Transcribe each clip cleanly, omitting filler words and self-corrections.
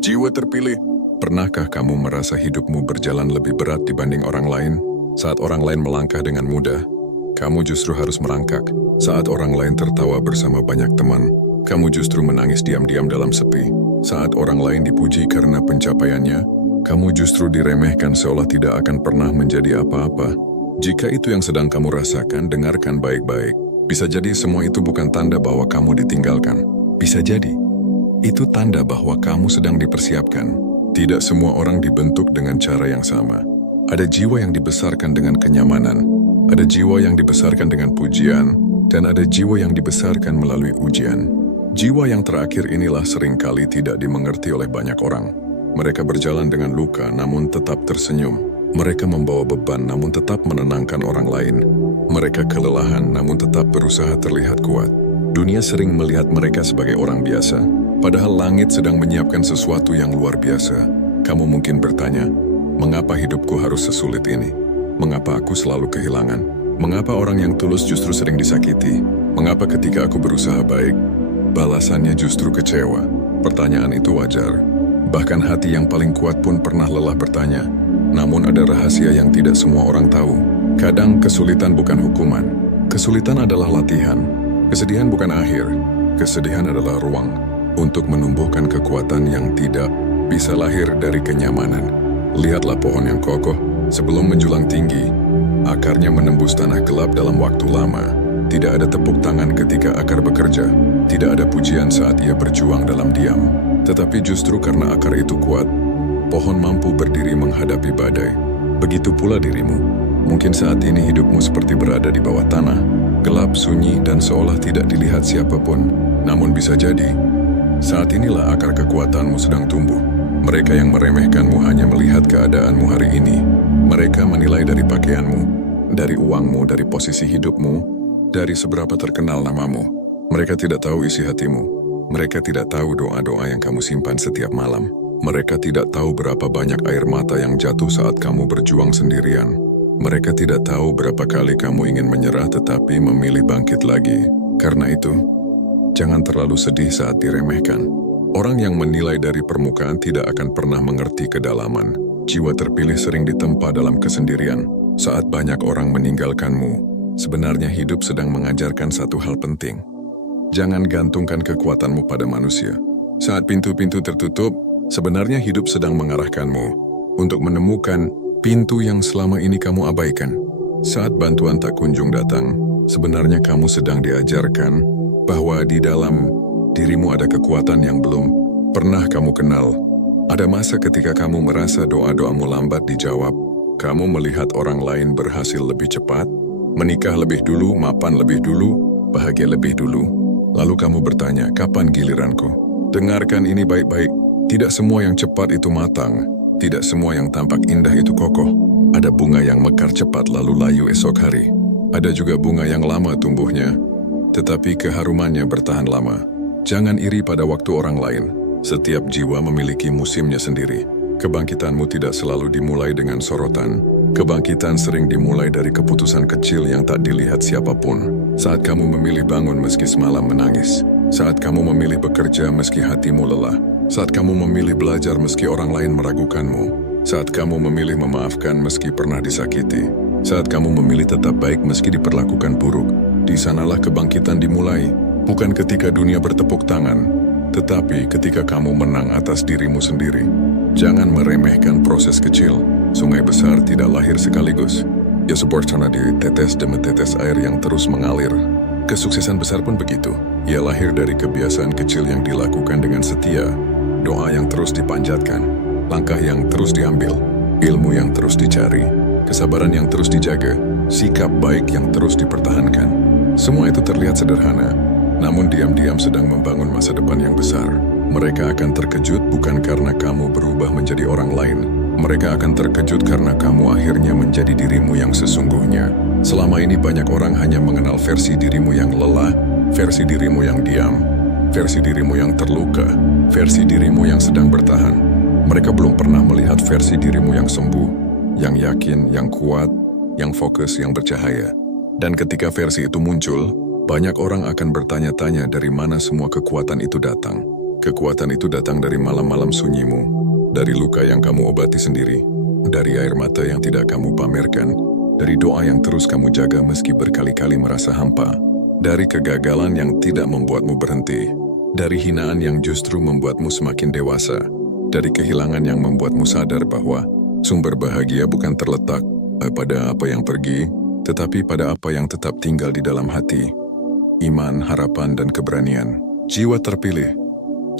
Jiwa terpilih. Pernahkah kamu merasa hidupmu berjalan lebih berat dibanding orang lain? Saat orang lain melangkah dengan mudah, kamu justru harus merangkak. Saat orang lain tertawa bersama banyak teman, kamu justru menangis diam-diam dalam sepi. Saat orang lain dipuji karena pencapaiannya, kamu justru diremehkan seolah tidak akan pernah menjadi apa-apa. Jika itu yang sedang kamu rasakan, dengarkan baik-baik. Bisa jadi semua itu bukan tanda bahwa kamu ditinggalkan. Bisa jadi itu tanda bahwa kamu sedang dipersiapkan. Tidak semua orang dibentuk dengan cara yang sama. Ada jiwa yang dibesarkan dengan kenyamanan, ada jiwa yang dibesarkan dengan pujian, dan ada jiwa yang dibesarkan melalui ujian. Jiwa yang terakhir inilah seringkali tidak dimengerti oleh banyak orang. Mereka berjalan dengan luka namun tetap tersenyum. Mereka membawa beban namun tetap menenangkan orang lain. Mereka kelelahan namun tetap berusaha terlihat kuat. Dunia sering melihat mereka sebagai orang biasa, padahal langit sedang menyiapkan sesuatu yang luar biasa. Kamu mungkin bertanya, mengapa hidupku harus sesulit ini? Mengapa aku selalu kehilangan? Mengapa orang yang tulus justru sering disakiti? Mengapa ketika aku berusaha baik, balasannya justru kecewa? Pertanyaan itu wajar. Bahkan hati yang paling kuat pun pernah lelah bertanya. Namun ada rahasia yang tidak semua orang tahu. Kadang kesulitan bukan hukuman. Kesulitan adalah latihan. Kesedihan bukan akhir. Kesedihan adalah ruang untuk menumbuhkan kekuatan yang tidak bisa lahir dari kenyamanan. Lihatlah pohon yang kokoh sebelum menjulang tinggi. Akarnya menembus tanah gelap dalam waktu lama. Tidak ada tepuk tangan ketika akar bekerja. Tidak ada pujian saat ia berjuang dalam diam. Tetapi justru karena akar itu kuat, pohon mampu berdiri menghadapi badai. Begitu pula dirimu. Mungkin saat ini hidupmu seperti berada di bawah tanah, gelap, sunyi, dan seolah tidak dilihat siapapun. Namun bisa jadi, saat inilah akar kekuatanmu sedang tumbuh. Mereka yang meremehkanmu hanya melihat keadaanmu hari ini. Mereka menilai dari pakaianmu, dari uangmu, dari posisi hidupmu, dari seberapa terkenal namamu. Mereka tidak tahu isi hatimu. Mereka tidak tahu doa-doa yang kamu simpan setiap malam. Mereka tidak tahu berapa banyak air mata yang jatuh saat kamu berjuang sendirian. Mereka tidak tahu berapa kali kamu ingin menyerah tetapi memilih bangkit lagi. Karena itu, jangan terlalu sedih saat diremehkan. Orang yang menilai dari permukaan tidak akan pernah mengerti kedalaman. Jiwa terpilih sering ditempa dalam kesendirian. Saat banyak orang meninggalkanmu, sebenarnya hidup sedang mengajarkan satu hal penting. Jangan gantungkan kekuatanmu pada manusia. Saat pintu-pintu tertutup, sebenarnya hidup sedang mengarahkanmu untuk menemukan pintu yang selama ini kamu abaikan. Saat bantuan tak kunjung datang, sebenarnya kamu sedang diajarkan bahwa di dalam dirimu ada kekuatan yang belum pernah kamu kenal. Ada masa ketika kamu merasa doa-doamu lambat dijawab. Kamu melihat orang lain berhasil lebih cepat, menikah lebih dulu, mapan lebih dulu, bahagia lebih dulu. Lalu kamu bertanya, kapan giliranku? Dengarkan ini baik-baik. Tidak semua yang cepat itu matang. Tidak semua yang tampak indah itu kokoh. Ada bunga yang mekar cepat lalu layu esok hari. Ada juga bunga yang lama tumbuhnya, tetapi keharumannya bertahan lama. Jangan iri pada waktu orang lain. Setiap jiwa memiliki musimnya sendiri. Kebangkitanmu tidak selalu dimulai dengan sorotan. Kebangkitan sering dimulai dari keputusan kecil yang tak dilihat siapapun. Saat kamu memilih bangun meski semalam menangis. Saat kamu memilih bekerja meski hatimu lelah. Saat kamu memilih belajar meski orang lain meragukanmu. Saat kamu memilih memaafkan meski pernah disakiti. Saat kamu memilih tetap baik meski diperlakukan buruk. Di sanalah kebangkitan dimulai. Bukan ketika dunia bertepuk tangan, tetapi ketika kamu menang atas dirimu sendiri. Jangan meremehkan proses kecil. Sungai besar tidak lahir sekaligus. Ia seperti tetes demi tetes air yang terus mengalir. Kesuksesan besar pun begitu. Ia lahir dari kebiasaan kecil yang dilakukan dengan setia, doa yang terus dipanjatkan, langkah yang terus diambil, ilmu yang terus dicari, kesabaran yang terus dijaga, sikap baik yang terus dipertahankan. Semua itu terlihat sederhana, namun diam-diam sedang membangun masa depan yang besar. Mereka akan terkejut bukan karena kamu berubah menjadi orang lain. Mereka akan terkejut karena kamu akhirnya menjadi dirimu yang sesungguhnya. Selama ini banyak orang hanya mengenal versi dirimu yang lelah, versi dirimu yang diam, versi dirimu yang terluka, versi dirimu yang sedang bertahan. Mereka belum pernah melihat versi dirimu yang sembuh, yang yakin, yang kuat, yang fokus, yang bercahaya. Dan ketika versi itu muncul, banyak orang akan bertanya-tanya dari mana semua kekuatan itu datang. Kekuatan itu datang dari malam-malam sunyimu, dari luka yang kamu obati sendiri, dari air mata yang tidak kamu pamerkan, dari doa yang terus kamu jaga meski berkali-kali merasa hampa, dari kegagalan yang tidak membuatmu berhenti, dari hinaan yang justru membuatmu semakin dewasa, dari kehilangan yang membuatmu sadar bahwa sumber bahagia bukan terletak pada apa yang pergi, tetapi pada apa yang tetap tinggal di dalam hati. Iman, harapan, dan keberanian. Jiwa terpilih.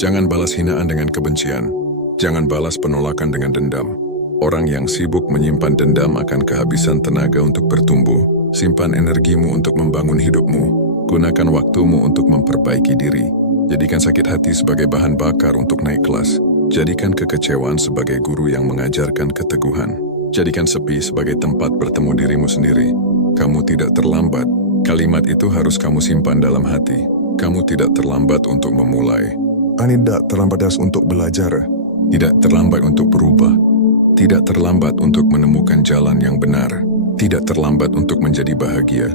Jangan balas hinaan dengan kebencian. Jangan balas penolakan dengan dendam. Orang yang sibuk menyimpan dendam akan kehabisan tenaga untuk bertumbuh. Simpan energimu untuk membangun hidupmu. Gunakan waktumu untuk memperbaiki diri. Jadikan sakit hati sebagai bahan bakar untuk naik kelas. Jadikan kekecewaan sebagai guru yang mengajarkan keteguhan. Jadikan sepi sebagai tempat bertemu dirimu sendiri. Kamu tidak terlambat. Kalimat itu harus kamu simpan dalam hati. Kamu tidak terlambat untuk memulai. Tidak terlambat untuk belajar. Tidak terlambat untuk berubah. Tidak terlambat untuk menemukan jalan yang benar. Tidak terlambat untuk menjadi bahagia.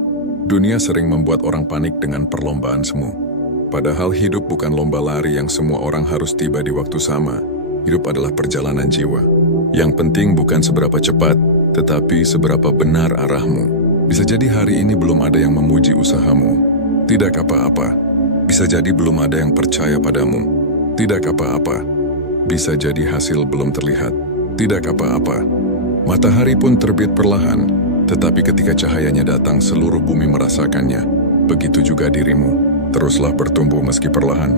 Dunia sering membuat orang panik dengan perlombaan semu. Padahal hidup bukan lomba lari yang semua orang harus tiba di waktu sama. Hidup adalah perjalanan jiwa. Yang penting bukan seberapa cepat, tetapi seberapa benar arahmu. Bisa jadi hari ini belum ada yang memuji usahamu. Tidak apa-apa. Bisa jadi belum ada yang percaya padamu. Tidak apa-apa. Bisa jadi hasil belum terlihat. Tidak apa-apa. Matahari pun terbit perlahan, tetapi ketika cahayanya datang seluruh bumi merasakannya. Begitu juga dirimu. Teruslah bertumbuh meski perlahan.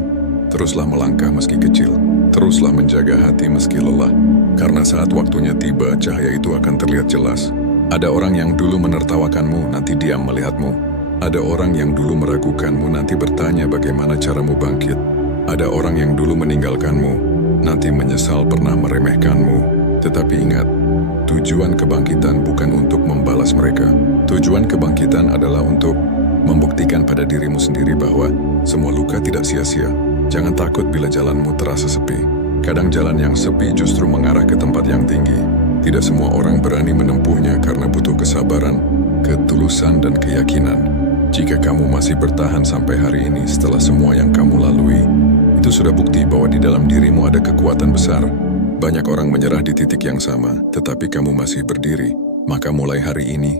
Teruslah melangkah meski kecil. Teruslah menjaga hati meski lelah. Karena saat waktunya tiba, cahaya itu akan terlihat jelas. Ada orang yang dulu menertawakanmu, nanti diam melihatmu. Ada orang yang dulu meragukanmu, nanti bertanya bagaimana caramu bangkit. Ada orang yang dulu meninggalkanmu, nanti menyesal pernah meremehkanmu. Tetapi ingat, tujuan kebangkitan bukan untuk membalas mereka. Tujuan kebangkitan adalah untuk membuktikan pada dirimu sendiri bahwa semua luka tidak sia-sia. Jangan takut bila jalanmu terasa sepi. Kadang jalan yang sepi justru mengarah ke tempat yang tinggi. Tidak semua orang berani menempuhnya karena butuh kesabaran, ketulusan, dan keyakinan. Jika kamu masih bertahan sampai hari ini setelah semua yang kamu lalui, itu sudah bukti bahwa di dalam dirimu ada kekuatan besar. Banyak orang menyerah di titik yang sama, tetapi kamu masih berdiri. Maka mulai hari ini,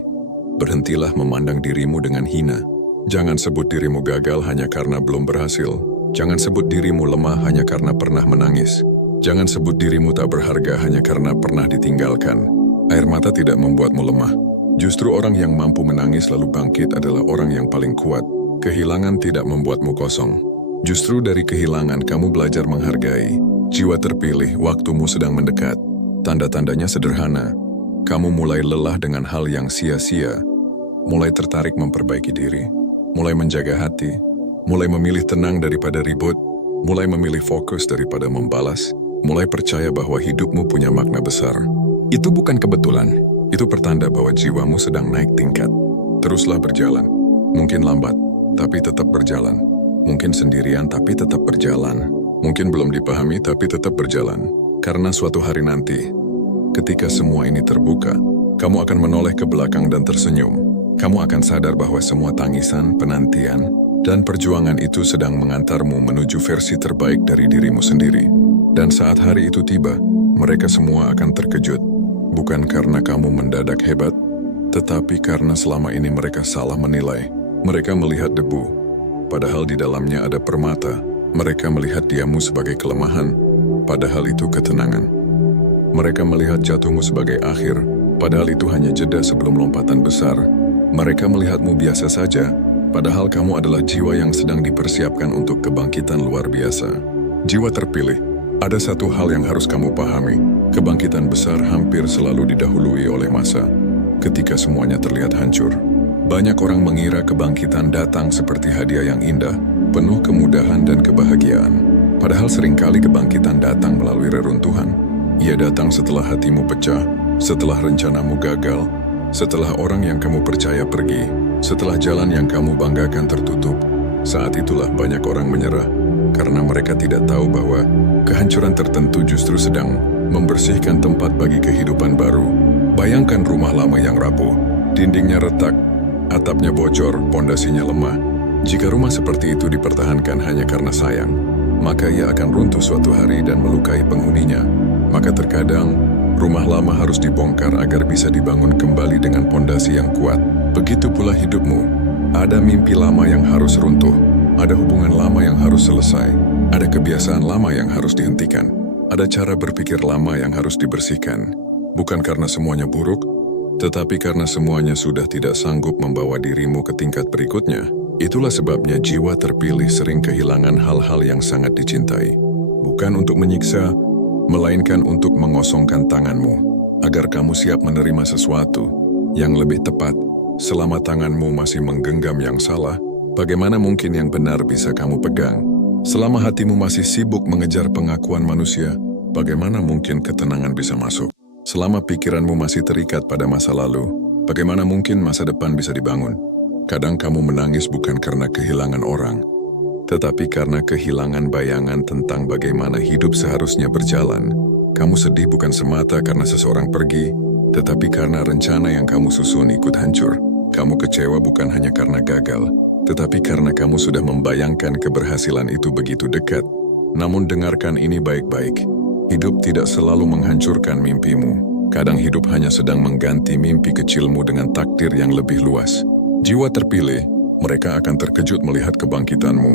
berhentilah memandang dirimu dengan hina. Jangan sebut dirimu gagal hanya karena belum berhasil. Jangan sebut dirimu lemah hanya karena pernah menangis. Jangan sebut dirimu tak berharga hanya karena pernah ditinggalkan. Air mata tidak membuatmu lemah. Justru orang yang mampu menangis lalu bangkit adalah orang yang paling kuat. Kehilangan tidak membuatmu kosong. Justru dari kehilangan kamu belajar menghargai. Jiwa terpilih, waktumu sedang mendekat. Tanda-tandanya sederhana. Kamu mulai lelah dengan hal yang sia-sia. Mulai tertarik memperbaiki diri. Mulai menjaga hati. Mulai memilih tenang daripada ribut. Mulai memilih fokus daripada membalas. Mulai percaya bahwa hidupmu punya makna besar. Itu bukan kebetulan. Itu pertanda bahwa jiwamu sedang naik tingkat. Teruslah berjalan. Mungkin lambat, tapi tetap berjalan. Mungkin sendirian, tapi tetap berjalan. Mungkin belum dipahami, tapi tetap berjalan. Karena suatu hari nanti, ketika semua ini terbuka, kamu akan menoleh ke belakang dan tersenyum. Kamu akan sadar bahwa semua tangisan, penantian, dan perjuangan itu sedang mengantarmu menuju versi terbaik dari dirimu sendiri. Dan saat hari itu tiba, mereka semua akan terkejut. Bukan karena kamu mendadak hebat, tetapi karena selama ini mereka salah menilai. Mereka melihat debu, padahal di dalamnya ada permata. Mereka melihat diammu sebagai kelemahan, padahal itu ketenangan. Mereka melihat jatuhmu sebagai akhir, padahal itu hanya jeda sebelum lompatan besar. Mereka melihatmu biasa saja, padahal kamu adalah jiwa yang sedang dipersiapkan untuk kebangkitan luar biasa. Jiwa terpilih. Ada satu hal yang harus kamu pahami. Kebangkitan besar hampir selalu didahului oleh masa. Ketika semuanya terlihat hancur. Banyak orang mengira kebangkitan datang seperti hadiah yang indah, penuh kemudahan dan kebahagiaan. Padahal seringkali kebangkitan datang melalui reruntuhan. Ia datang setelah hatimu pecah, setelah rencanamu gagal, setelah orang yang kamu percaya pergi, setelah jalan yang kamu banggakan tertutup. Saat itulah banyak orang menyerah, karena mereka tidak tahu bahwa kehancuran tertentu justru sedang membersihkan tempat bagi kehidupan baru. Bayangkan rumah lama yang rapuh, dindingnya retak, atapnya bocor, pondasinya lemah. Jika rumah seperti itu dipertahankan hanya karena sayang, maka ia akan runtuh suatu hari dan melukai penghuninya. Maka terkadang, rumah lama harus dibongkar agar bisa dibangun kembali dengan pondasi yang kuat. Begitu pula hidupmu. Ada mimpi lama yang harus runtuh. Ada hubungan lama yang harus selesai. Ada kebiasaan lama yang harus dihentikan. Ada cara berpikir lama yang harus dibersihkan. Bukan karena semuanya buruk, tetapi karena semuanya sudah tidak sanggup membawa dirimu ke tingkat berikutnya. Itulah sebabnya jiwa terpilih sering kehilangan hal-hal yang sangat dicintai. Bukan untuk menyiksa, melainkan untuk mengosongkan tanganmu, agar kamu siap menerima sesuatu yang lebih tepat. Selama tanganmu masih menggenggam yang salah, bagaimana mungkin yang benar bisa kamu pegang? Selama hatimu masih sibuk mengejar pengakuan manusia, bagaimana mungkin ketenangan bisa masuk? Selama pikiranmu masih terikat pada masa lalu, bagaimana mungkin masa depan bisa dibangun? Kadang kamu menangis bukan karena kehilangan orang, tetapi karena kehilangan bayangan tentang bagaimana hidup seharusnya berjalan. Kamu sedih bukan semata karena seseorang pergi, tetapi karena rencana yang kamu susun ikut hancur. Kamu kecewa bukan hanya karena gagal, tetapi karena kamu sudah membayangkan keberhasilan itu begitu dekat. Namun dengarkan ini baik-baik. Hidup tidak selalu menghancurkan mimpimu. Kadang hidup hanya sedang mengganti mimpi kecilmu dengan takdir yang lebih luas. Jiwa terpilih, mereka akan terkejut melihat kebangkitanmu,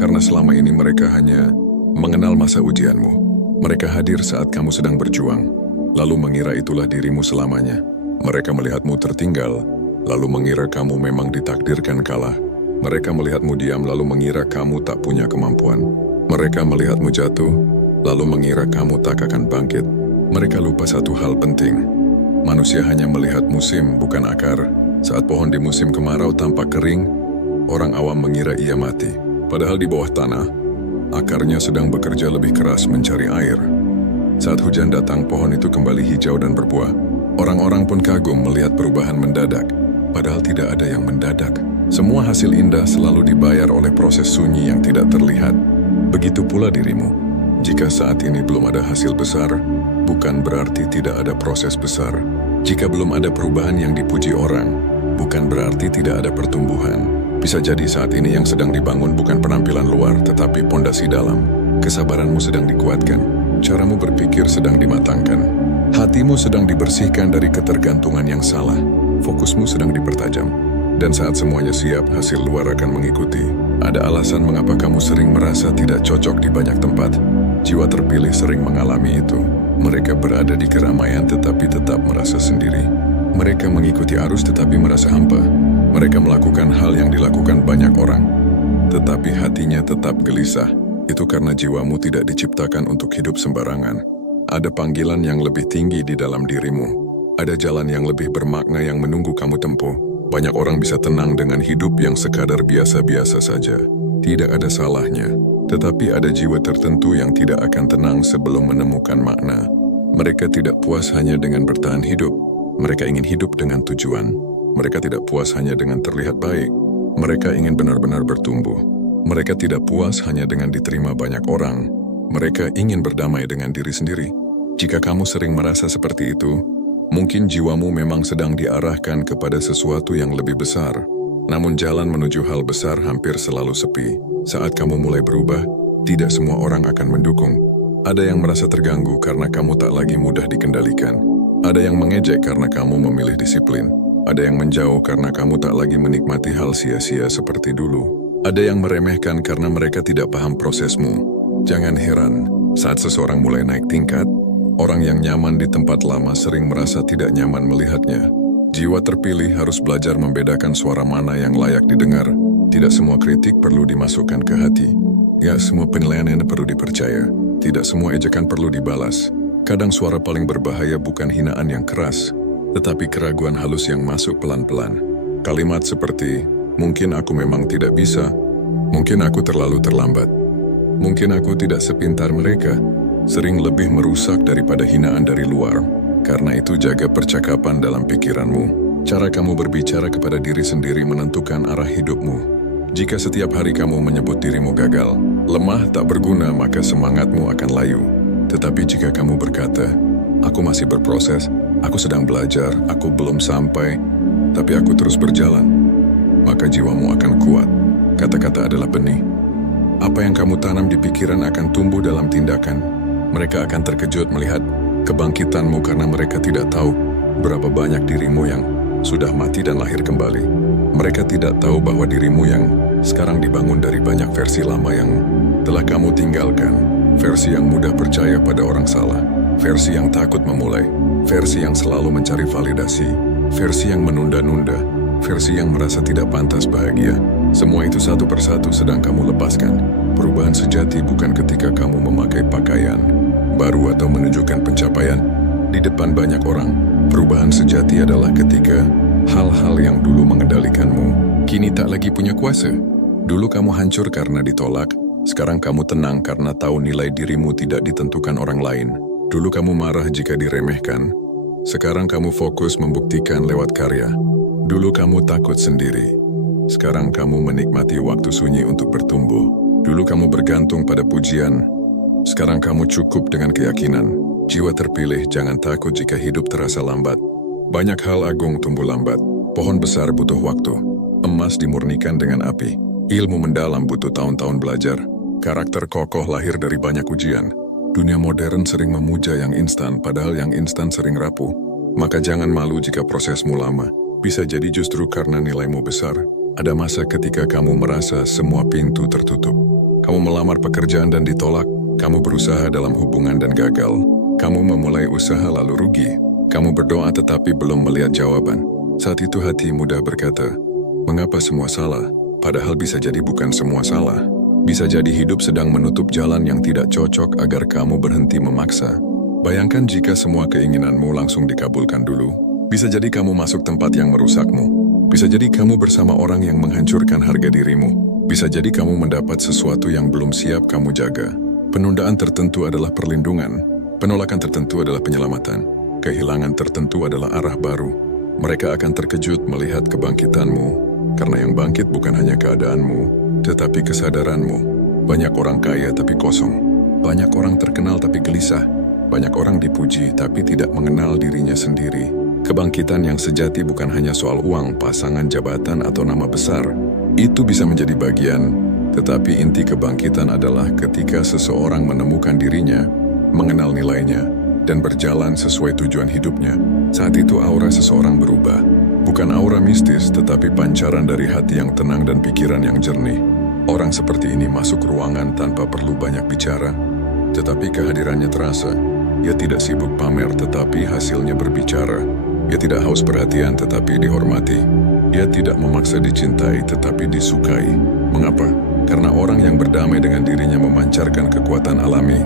karena selama ini mereka hanya mengenal masa ujianmu. Mereka hadir saat kamu sedang berjuang, lalu mengira itulah dirimu selamanya. Mereka melihatmu tertinggal, lalu mengira kamu memang ditakdirkan kalah. Mereka melihatmu diam lalu mengira kamu tak punya kemampuan. Mereka melihatmu jatuh, lalu mengira kamu tak akan bangkit. Mereka lupa satu hal penting. Manusia hanya melihat musim, bukan akar. Saat pohon di musim kemarau tampak kering, orang awam mengira ia mati. Padahal di bawah tanah, akarnya sedang bekerja lebih keras mencari air. Saat hujan datang, pohon itu kembali hijau dan berbuah. Orang-orang pun kagum melihat perubahan mendadak. Padahal tidak ada yang mendadak. Semua hasil indah selalu dibayar oleh proses sunyi yang tidak terlihat. Begitu pula dirimu. Jika saat ini belum ada hasil besar, bukan berarti tidak ada proses besar. Jika belum ada perubahan yang dipuji orang, bukan berarti tidak ada pertumbuhan. Bisa jadi saat ini yang sedang dibangun bukan penampilan luar, tetapi pondasi dalam. Kesabaranmu sedang dikuatkan. Caramu berpikir sedang dimatangkan. Hatimu sedang dibersihkan dari ketergantungan yang salah. Fokusmu sedang dipertajam. Dan saat semuanya siap, hasil luar akan mengikuti. Ada alasan mengapa kamu sering merasa tidak cocok di banyak tempat. Jiwa terpilih sering mengalami itu. Mereka berada di keramaian tetapi tetap merasa sendiri. Mereka mengikuti arus tetapi merasa hampa. Mereka melakukan hal yang dilakukan banyak orang, tetapi hatinya tetap gelisah. Itu karena jiwamu tidak diciptakan untuk hidup sembarangan. Ada panggilan yang lebih tinggi di dalam dirimu. Ada jalan yang lebih bermakna yang menunggu kamu tempuh. Banyak orang bisa tenang dengan hidup yang sekadar biasa-biasa saja. Tidak ada salahnya. Tetapi ada jiwa tertentu yang tidak akan tenang sebelum menemukan makna. Mereka tidak puas hanya dengan bertahan hidup. Mereka ingin hidup dengan tujuan. Mereka tidak puas hanya dengan terlihat baik. Mereka ingin benar-benar bertumbuh. Mereka tidak puas hanya dengan diterima banyak orang. Mereka ingin berdamai dengan diri sendiri. Jika kamu sering merasa seperti itu, mungkin jiwamu memang sedang diarahkan kepada sesuatu yang lebih besar. Namun jalan menuju hal besar hampir selalu sepi. Saat kamu mulai berubah, tidak semua orang akan mendukung. Ada yang merasa terganggu karena kamu tak lagi mudah dikendalikan. Ada yang mengejek karena kamu memilih disiplin. Ada yang menjauh karena kamu tak lagi menikmati hal sia-sia seperti dulu. Ada yang meremehkan karena mereka tidak paham prosesmu. Jangan heran, saat seseorang mulai naik tingkat, orang yang nyaman di tempat lama sering merasa tidak nyaman melihatnya. Jiwa terpilih harus belajar membedakan suara mana yang layak didengar. Tidak semua kritik perlu dimasukkan ke hati. Gak semua penilaian yang perlu dipercaya. Tidak semua ejekan perlu dibalas. Kadang suara paling berbahaya bukan hinaan yang keras, tetapi keraguan halus yang masuk pelan-pelan. Kalimat seperti, mungkin aku memang tidak bisa, mungkin aku terlalu terlambat, mungkin aku tidak sepintar mereka, sering lebih merusak daripada hinaan dari luar. Karena itu jaga percakapan dalam pikiranmu. Cara kamu berbicara kepada diri sendiri menentukan arah hidupmu. Jika setiap hari kamu menyebut dirimu gagal, lemah, tak berguna, maka semangatmu akan layu. Tetapi jika kamu berkata, aku masih berproses, aku sedang belajar, aku belum sampai, tapi aku terus berjalan, maka jiwamu akan kuat. Kata-kata adalah benih. Apa yang kamu tanam di pikiran akan tumbuh dalam tindakan. Mereka akan terkejut melihat kebangkitanmu karena mereka tidak tahu berapa banyak dirimu yang sudah mati dan lahir kembali. Mereka tidak tahu bahwa dirimu yang sekarang dibangun dari banyak versi lama yang telah kamu tinggalkan. Versi yang mudah percaya pada orang salah. Versi yang takut memulai. Versi yang selalu mencari validasi. Versi yang menunda-nunda. Versi yang merasa tidak pantas bahagia. Semua itu satu persatu sedang kamu lepaskan. Perubahan sejati bukan ketika kamu memakai pakaian baru atau menunjukkan pencapaian di depan banyak orang. Perubahan sejati adalah ketika hal-hal yang dulu mengendalikanmu kini tak lagi punya kuasa. Dulu kamu hancur karena ditolak, sekarang kamu tenang karena tahu nilai dirimu tidak ditentukan orang lain. Dulu kamu marah jika diremehkan, sekarang kamu fokus membuktikan lewat karya. Dulu kamu takut sendiri, sekarang kamu menikmati waktu sunyi untuk bertumbuh. Dulu kamu bergantung pada pujian, sekarang kamu cukup dengan keyakinan. Jiwa terpilih, jangan takut jika hidup terasa lambat. Banyak hal agung tumbuh lambat. Pohon besar butuh waktu. Emas dimurnikan dengan api. Ilmu mendalam butuh tahun-tahun belajar. Karakter kokoh lahir dari banyak ujian. Dunia modern sering memuja yang instan, padahal yang instan sering rapuh. Maka jangan malu jika prosesmu lama. Bisa jadi justru karena nilaimu besar. Ada masa ketika kamu merasa semua pintu tertutup. Kamu melamar pekerjaan dan ditolak. Kamu berusaha dalam hubungan dan gagal. Kamu memulai usaha lalu rugi. Kamu berdoa tetapi belum melihat jawaban. Saat itu hati mudah berkata, mengapa semua salah? Padahal bisa jadi bukan semua salah. Bisa jadi hidup sedang menutup jalan yang tidak cocok agar kamu berhenti memaksa. Bayangkan jika semua keinginanmu langsung dikabulkan dulu. Bisa jadi kamu masuk tempat yang merusakmu. Bisa jadi kamu bersama orang yang menghancurkan harga dirimu. Bisa jadi kamu mendapat sesuatu yang belum siap kamu jaga. Penundaan tertentu adalah perlindungan. Penolakan tertentu adalah penyelamatan. Kehilangan tertentu adalah arah baru. Mereka akan terkejut melihat kebangkitanmu, karena yang bangkit bukan hanya keadaanmu, tetapi kesadaranmu. Banyak orang kaya tapi kosong. Banyak orang terkenal tapi gelisah. Banyak orang dipuji tapi tidak mengenal dirinya sendiri. Kebangkitan yang sejati bukan hanya soal uang, pasangan, jabatan, atau nama besar. Itu bisa menjadi bagian, tetapi inti kebangkitan adalah ketika seseorang menemukan dirinya, mengenal nilainya, dan berjalan sesuai tujuan hidupnya. Saat itu aura seseorang berubah. Bukan aura mistis, tetapi pancaran dari hati yang tenang dan pikiran yang jernih. Orang seperti ini masuk ruangan tanpa perlu banyak bicara, tetapi kehadirannya terasa. Ia tidak sibuk pamer, tetapi hasilnya berbicara. Ia tidak haus perhatian, tetapi dihormati. Ia tidak memaksa dicintai, tetapi disukai. Mengapa? Karena orang yang berdamai dengan dirinya memancarkan kekuatan alami.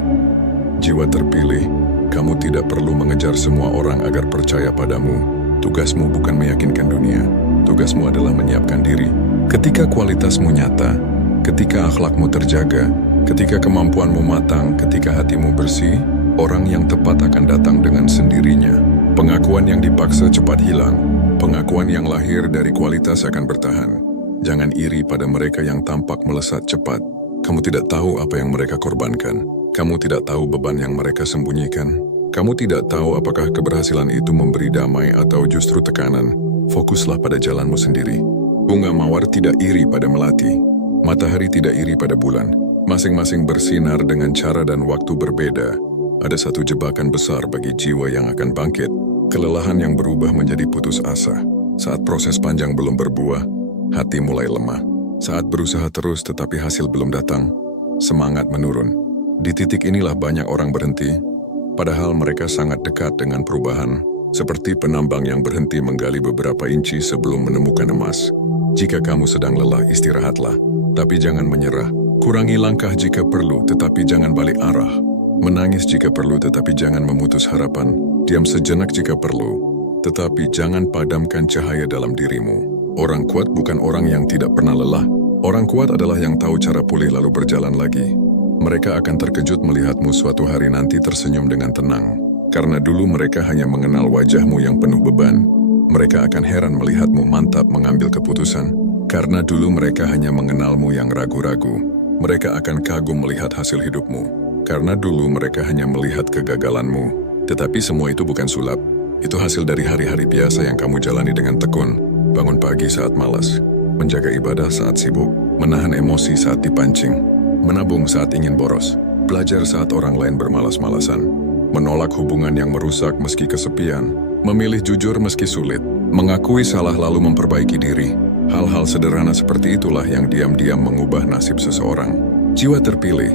Jiwa terpilih, kamu tidak perlu mengejar semua orang agar percaya padamu. Tugasmu bukan meyakinkan dunia. Tugasmu adalah menyiapkan diri. Ketika kualitasmu nyata, ketika akhlakmu terjaga, ketika kemampuanmu matang, ketika hatimu bersih, orang yang tepat akan datang dengan sendirinya. Pengakuan yang dipaksa cepat hilang. Pengakuan yang lahir dari kualitas akan bertahan. Jangan iri pada mereka yang tampak melesat cepat. Kamu tidak tahu apa yang mereka korbankan. Kamu tidak tahu beban yang mereka sembunyikan. Kamu tidak tahu apakah keberhasilan itu memberi damai atau justru tekanan. Fokuslah pada jalanmu sendiri. Bunga mawar tidak iri pada melati. Matahari tidak iri pada bulan. Masing-masing bersinar dengan cara dan waktu berbeda. Ada satu jebakan besar bagi jiwa yang akan bangkit. Kelelahan yang berubah menjadi putus asa. Saat proses panjang belum berbuah, hati mulai lemah. Saat berusaha terus tetapi hasil belum datang, semangat menurun. Di titik inilah banyak orang berhenti, padahal mereka sangat dekat dengan perubahan, seperti penambang yang berhenti menggali beberapa inci sebelum menemukan emas. Jika kamu sedang lelah, istirahatlah, tapi jangan menyerah. Kurangi langkah jika perlu, tetapi jangan balik arah. Menangis jika perlu, tetapi jangan memutus harapan. Diam sejenak jika perlu, tetapi jangan padamkan cahaya dalam dirimu. Orang kuat bukan orang yang tidak pernah lelah. Orang kuat adalah yang tahu cara pulih lalu berjalan lagi. Mereka akan terkejut melihatmu suatu hari nanti tersenyum dengan tenang. Karena dulu mereka hanya mengenal wajahmu yang penuh beban. Mereka akan heran melihatmu mantap mengambil keputusan. Karena dulu mereka hanya mengenalmu yang ragu-ragu. Mereka akan kagum melihat hasil hidupmu. Karena dulu mereka hanya melihat kegagalanmu. Tetapi semua itu bukan sulap. Itu hasil dari hari-hari biasa yang kamu jalani dengan tekun. Bangun pagi saat malas, menjaga ibadah saat sibuk, menahan emosi saat dipancing. menabung saat ingin boros, belajar saat orang lain bermalas-malasan, menolak hubungan yang merusak meski kesepian, memilih jujur meski sulit, mengakui salah lalu memperbaiki diri. Hal-hal sederhana seperti itulah yang diam-diam mengubah nasib seseorang. Jiwa terpilih,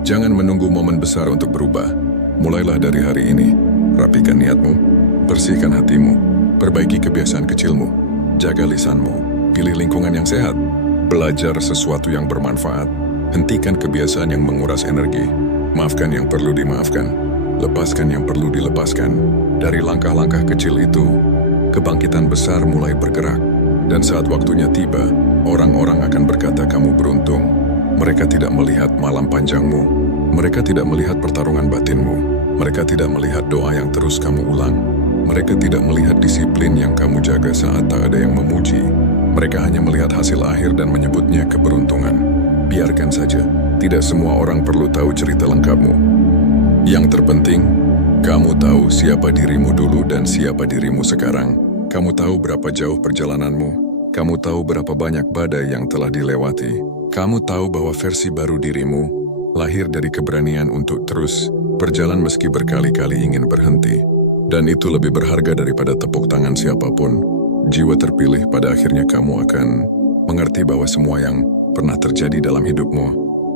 jangan menunggu momen besar untuk berubah. Mulailah dari hari ini, rapikan niatmu, bersihkan hatimu, perbaiki kebiasaan kecilmu, jaga lisanmu, pilih lingkungan yang sehat, belajar sesuatu yang bermanfaat, hentikan kebiasaan yang menguras energi, maafkan yang perlu dimaafkan, lepaskan yang perlu dilepaskan. Dari langkah-langkah kecil itu, kebangkitan besar mulai bergerak. Dan saat waktunya tiba, orang-orang akan berkata kamu beruntung. Mereka tidak melihat malam panjangmu. Mereka tidak melihat pertarungan batinmu. Mereka tidak melihat doa yang terus kamu ulang. Mereka tidak melihat disiplin yang kamu jaga saat tak ada yang memuji. Mereka hanya melihat hasil akhir dan menyebutnya keberuntungan. Biarkan saja, tidak semua orang perlu tahu cerita lengkapmu. Yang terpenting, kamu tahu siapa dirimu dulu dan siapa dirimu sekarang. Kamu tahu berapa jauh perjalananmu. Kamu tahu berapa banyak badai yang telah dilewati. Kamu tahu bahwa versi baru dirimu lahir dari keberanian untuk terus berjalan meski berkali-kali ingin berhenti. Dan itu lebih berharga daripada tepuk tangan siapapun. Jiwa terpilih, pada akhirnya kamu akan mengerti bahwa semua yang pernah terjadi dalam hidupmu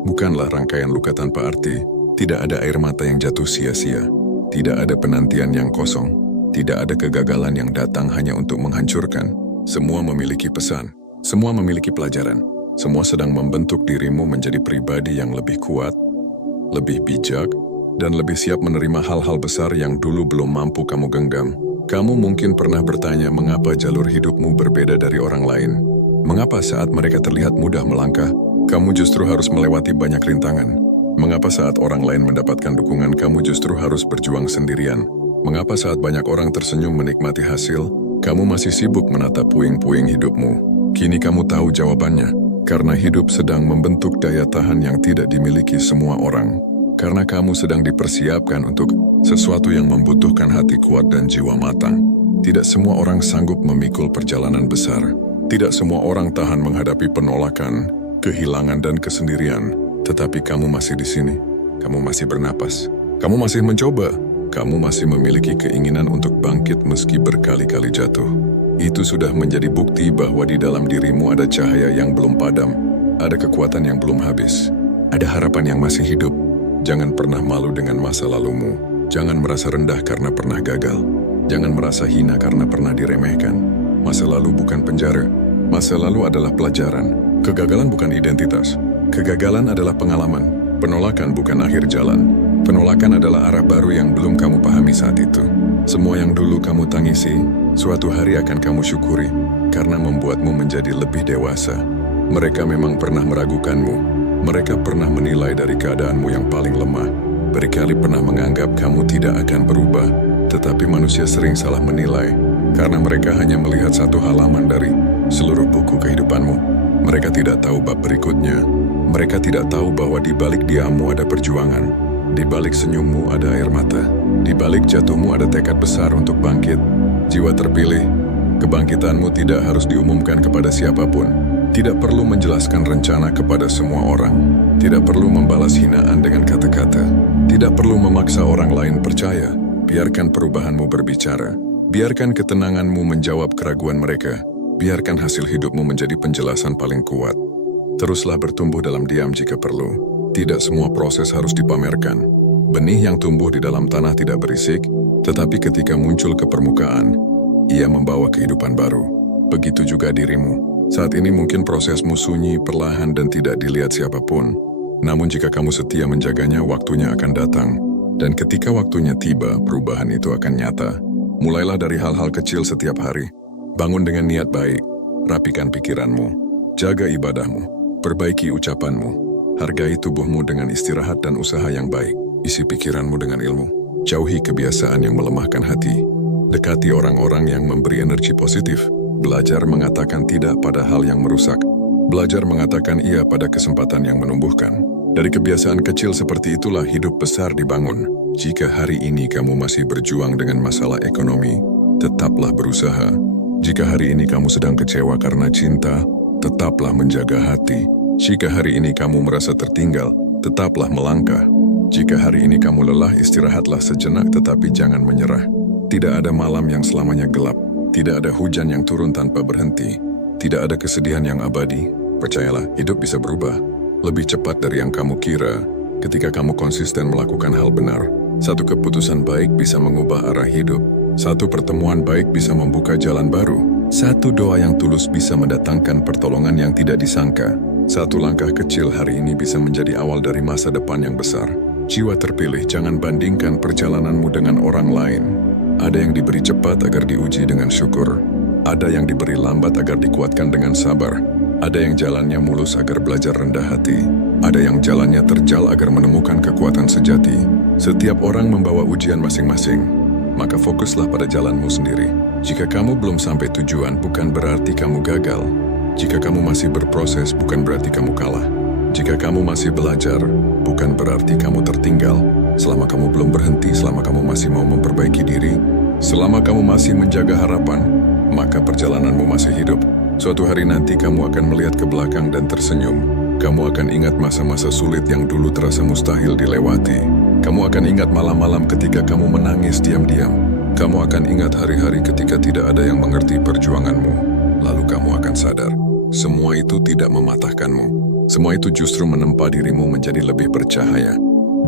bukanlah rangkaian luka tanpa arti. Tidak ada air mata yang jatuh sia-sia. Tidak ada penantian yang kosong. Tidak ada kegagalan yang datang hanya untuk menghancurkan. Semua memiliki pesan. Semua memiliki pelajaran. Semua sedang membentuk dirimu menjadi pribadi yang lebih kuat, lebih bijak, dan lebih siap menerima hal-hal besar yang dulu belum mampu kamu genggam. Kamu mungkin pernah bertanya mengapa jalur hidupmu berbeda dari orang lain. Mengapa saat mereka terlihat mudah melangkah, kamu justru harus melewati banyak rintangan? Mengapa saat orang lain mendapatkan dukungan, kamu justru harus berjuang sendirian? Mengapa saat banyak orang tersenyum menikmati hasil, kamu masih sibuk menatap puing-puing hidupmu? Kini kamu tahu jawabannya, karena hidup sedang membentuk daya tahan yang tidak dimiliki semua orang. Karena kamu sedang dipersiapkan untuk sesuatu yang membutuhkan hati kuat dan jiwa matang. Tidak semua orang sanggup memikul perjalanan besar. Tidak semua orang tahan menghadapi penolakan, kehilangan, dan kesendirian. Tetapi kamu masih di sini. Kamu masih bernapas. Kamu masih mencoba. Kamu masih memiliki keinginan untuk bangkit meski berkali-kali jatuh. Itu sudah menjadi bukti bahwa di dalam dirimu ada cahaya yang belum padam, ada kekuatan yang belum habis, ada harapan yang masih hidup. Jangan pernah malu dengan masa lalumu. Jangan merasa rendah karena pernah gagal. Jangan merasa hina karena pernah diremehkan. Masa lalu bukan penjara. Masa lalu adalah pelajaran. Kegagalan bukan identitas. Kegagalan adalah pengalaman. Penolakan bukan akhir jalan. Penolakan adalah arah baru yang belum kamu pahami saat itu. Semua yang dulu kamu tangisi, suatu hari akan kamu syukuri, karena membuatmu menjadi lebih dewasa. Mereka memang pernah meragukanmu. Mereka pernah menilai dari keadaanmu yang paling lemah. Berkali pernah menganggap kamu tidak akan berubah, tetapi manusia sering salah menilai, karena mereka hanya melihat satu halaman dari seluruh buku kehidupanmu. Mereka tidak tahu bab berikutnya. Mereka tidak tahu bahwa di balik diammu ada perjuangan. Di balik senyummu ada air mata. Di balik jatuhmu ada tekad besar untuk bangkit. Jiwa terpilih, kebangkitanmu tidak harus diumumkan kepada siapapun. Tidak perlu menjelaskan rencana kepada semua orang. Tidak perlu membalas hinaan dengan kata-kata. Tidak perlu memaksa orang lain percaya. Biarkan perubahanmu berbicara. Biarkan ketenanganmu menjawab keraguan mereka. Biarkan hasil hidupmu menjadi penjelasan paling kuat. Teruslah bertumbuh dalam diam jika perlu. Tidak semua proses harus dipamerkan. Benih yang tumbuh di dalam tanah tidak berisik, tetapi ketika muncul ke permukaan, ia membawa kehidupan baru. Begitu juga dirimu. Saat ini mungkin prosesmu sunyi, perlahan, dan tidak dilihat siapapun. Namun jika kamu setia menjaganya, waktunya akan datang. Dan ketika waktunya tiba, perubahan itu akan nyata. Mulailah dari hal-hal kecil setiap hari. Bangun dengan niat baik. Rapikan pikiranmu. Jaga ibadahmu. Perbaiki ucapanmu. Hargai tubuhmu dengan istirahat dan usaha yang baik. Isi pikiranmu dengan ilmu. Jauhi kebiasaan yang melemahkan hati. Dekati orang-orang yang memberi energi positif. Belajar mengatakan tidak pada hal yang merusak. Belajar mengatakan iya pada kesempatan yang menumbuhkan. Dari kebiasaan kecil seperti itulah hidup besar dibangun. Jika hari ini kamu masih berjuang dengan masalah ekonomi, tetaplah berusaha. Jika hari ini kamu sedang kecewa karena cinta, tetaplah menjaga hati. Jika hari ini kamu merasa tertinggal, tetaplah melangkah. Jika hari ini kamu lelah, istirahatlah sejenak tetapi jangan menyerah. Tidak ada malam yang selamanya gelap. Tidak ada hujan yang turun tanpa berhenti. Tidak ada kesedihan yang abadi. Percayalah, hidup bisa berubah. Lebih cepat dari yang kamu kira ketika kamu konsisten melakukan hal benar. Satu keputusan baik bisa mengubah arah hidup. Satu pertemuan baik bisa membuka jalan baru. Satu doa yang tulus bisa mendatangkan pertolongan yang tidak disangka. Satu langkah kecil hari ini bisa menjadi awal dari masa depan yang besar. Jiwa terpilih, jangan bandingkan perjalananmu dengan orang lain. Ada yang diberi cepat agar diuji dengan syukur. Ada yang diberi lambat agar dikuatkan dengan sabar. Ada yang jalannya mulus agar belajar rendah hati. Ada yang jalannya terjal agar menemukan kekuatan sejati. Setiap orang membawa ujian masing-masing. Maka fokuslah pada jalanmu sendiri. Jika kamu belum sampai tujuan, bukan berarti kamu gagal. Jika kamu masih berproses, bukan berarti kamu kalah. Jika kamu masih belajar, bukan berarti kamu tertinggal. Selama kamu belum berhenti, selama kamu masih mau memperbaiki diri, selama kamu masih menjaga harapan, maka perjalananmu masih hidup. Suatu hari nanti kamu akan melihat ke belakang dan tersenyum. Kamu akan ingat masa-masa sulit yang dulu terasa mustahil dilewati. Kamu akan ingat malam-malam ketika kamu menangis diam-diam. Kamu akan ingat hari-hari ketika tidak ada yang mengerti perjuanganmu. Lalu kamu akan sadar, semua itu tidak mematahkanmu. Semua itu justru menempa dirimu menjadi lebih bercahaya.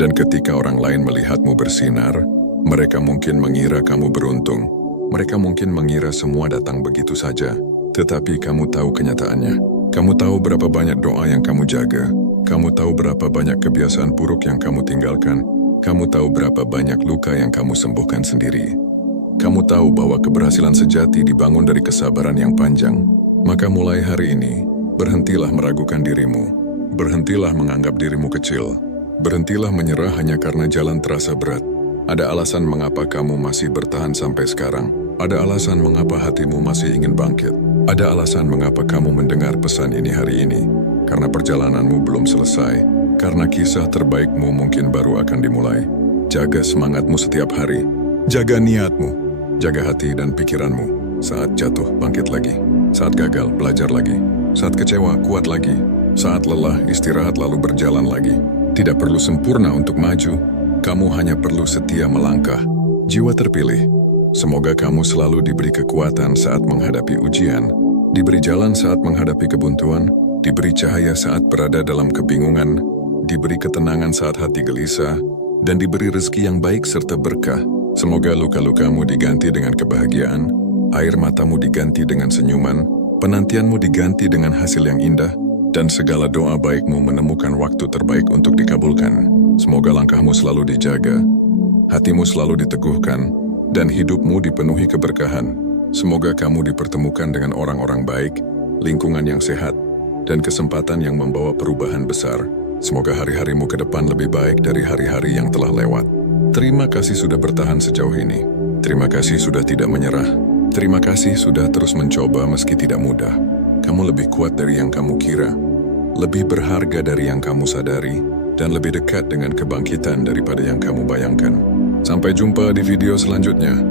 Dan ketika orang lain melihatmu bersinar, mereka mungkin mengira kamu beruntung. Mereka mungkin mengira semua datang begitu saja. Tetapi kamu tahu kenyataannya. Kamu tahu berapa banyak doa yang kamu jaga. Kamu tahu berapa banyak kebiasaan buruk yang kamu tinggalkan. Kamu tahu berapa banyak luka yang kamu sembuhkan sendiri. Kamu tahu bahwa keberhasilan sejati dibangun dari kesabaran yang panjang. Maka mulai hari ini, berhentilah meragukan dirimu. Berhentilah menganggap dirimu kecil. Berhentilah menyerah hanya karena jalan terasa berat. Ada alasan mengapa kamu masih bertahan sampai sekarang. Ada alasan mengapa hatimu masih ingin bangkit. Ada alasan mengapa kamu mendengar pesan ini hari ini. Karena perjalananmu belum selesai. Karena kisah terbaikmu mungkin baru akan dimulai. Jaga semangatmu setiap hari. Jaga niatmu. Jaga hati dan pikiranmu. Saat jatuh, bangkit lagi. Saat gagal, belajar lagi. Saat kecewa, kuat lagi. Saat lelah, istirahat lalu berjalan lagi. Tidak perlu sempurna untuk maju. Kamu hanya perlu setia melangkah. Jiwa terpilih. Semoga kamu selalu diberi kekuatan saat menghadapi ujian, diberi jalan saat menghadapi kebuntuan, diberi cahaya saat berada dalam kebingungan, diberi ketenangan saat hati gelisah, dan diberi rezeki yang baik serta berkah. Semoga luka-lukamu diganti dengan kebahagiaan, air matamu diganti dengan senyuman, penantianmu diganti dengan hasil yang indah, dan segala doa baikmu menemukan waktu terbaik untuk dikabulkan. Semoga langkahmu selalu dijaga, hatimu selalu diteguhkan, dan hidupmu dipenuhi keberkahan. Semoga kamu dipertemukan dengan orang-orang baik, lingkungan yang sehat, dan kesempatan yang membawa perubahan besar. Semoga hari-harimu ke depan lebih baik dari hari-hari yang telah lewat. Terima kasih sudah bertahan sejauh ini. Terima kasih sudah tidak menyerah. Terima kasih sudah terus mencoba meski tidak mudah. Kamu lebih kuat dari yang kamu kira, lebih berharga dari yang kamu sadari, dan lebih dekat dengan kebangkitan daripada yang kamu bayangkan. Sampai jumpa di video selanjutnya.